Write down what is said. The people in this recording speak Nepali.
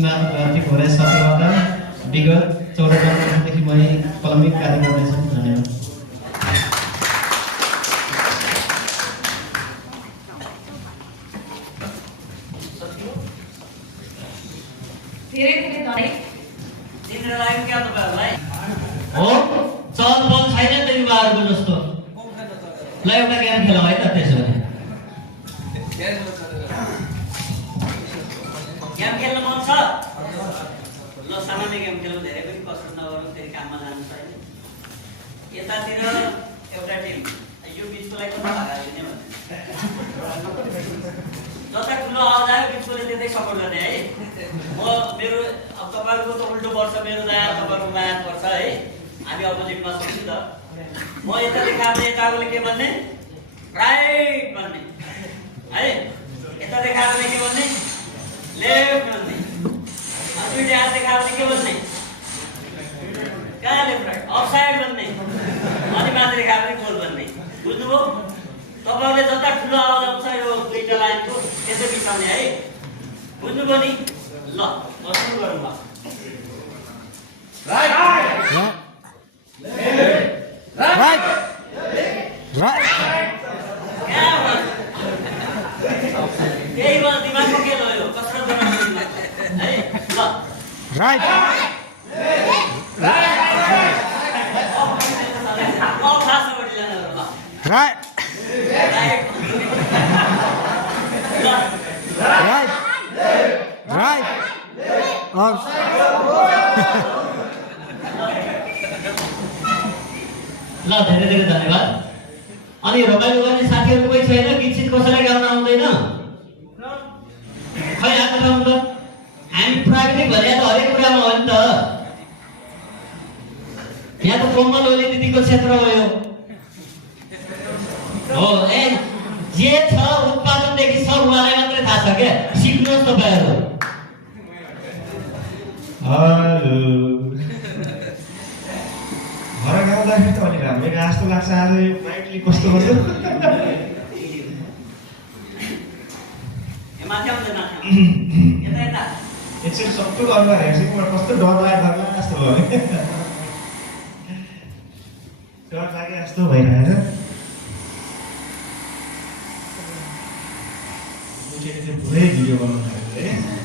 सुननाथ भारती भोरे सत्यबाट विगत 14 वर्षदेखि म कलमिक कार्य गर्दैछु। धन्यवाद। धेरै धेरै धन्यवाद। दिन लाग्यो क्या तपाईहरुलाई? हो चलपल छैन त युवाहरुको जस्तो। ल एउटा गेम खेलौँ है त त्यसो भने। गेम खेल्न मन छ? ल सामान्य गेम खेलौँ, धेरै पनि कसरत नगरौँ, फेरि काममा जानु छैन। यतातिर एउटा टिम, यो बिचकोलाई त नहालिदिने भने जता ठुलो आवाज आयो बिचकोले त्यतै सपोर्ट गर्ने है। म मेरो अब तपाईहरुको त उल्टो पर्छ, मेरो दायाँ तपाईहरुको बायाँ पर्छ है। हामी अपोजिटमा छौँ नि त। म यता देखाउने यताकोले के भन्ने? राइट भन्ने है। यता देखाउने के भन्ने? लेफ्ट भन्ने। दुईटा हात देखाउने के भन्ने? कहाँ लेफ्ट राइट? अफसाइड भन्ने। अनि माथि देखाउने गोल भन्ने। बुझ्नुभयो? तपाईहरुले जता ठुलो आवाज आउँछ यो दुईटा लाइनको त्यसै बिचाउने है। बुझ्नुभयो नि? ल सुरु गरौँ ल। राइट राइट राइट यही बात दिमागमा के लयो? कसरत गर्न है। ल राइट राइट राइट राइट ल धेरै धेरै धन्यवाद। अनि रमाइलो गर्ने साथीहरु कोही छैन? गीत सित कसैलाई गाउन आउँदैन? खै हात उठाउनु त। हामी प्राविधिक भने त हरेक कुरामा हो नि त। यहाँ त कोमल ओली दिदीको क्षेत्र हो यो। हो ए जे छ उत्पादनदेखि सब उहाँलाई मात्रै थाहा छ क्या। सिक्नुहोस् तपाईहरु। हेलो घर गाउँदाखेरि त अलिक राम्रै जस्तो लाग्छ। आज यो माइकले कस्तो गर्छ? एकचोटि सबैको अनुहार हेर्छु मलाई कस्तो डर लाग्यो जस्तो भयो। डर लागे जस्तो भइरहेछ। पुरै भिडियो बनाउनु थाल्यो है।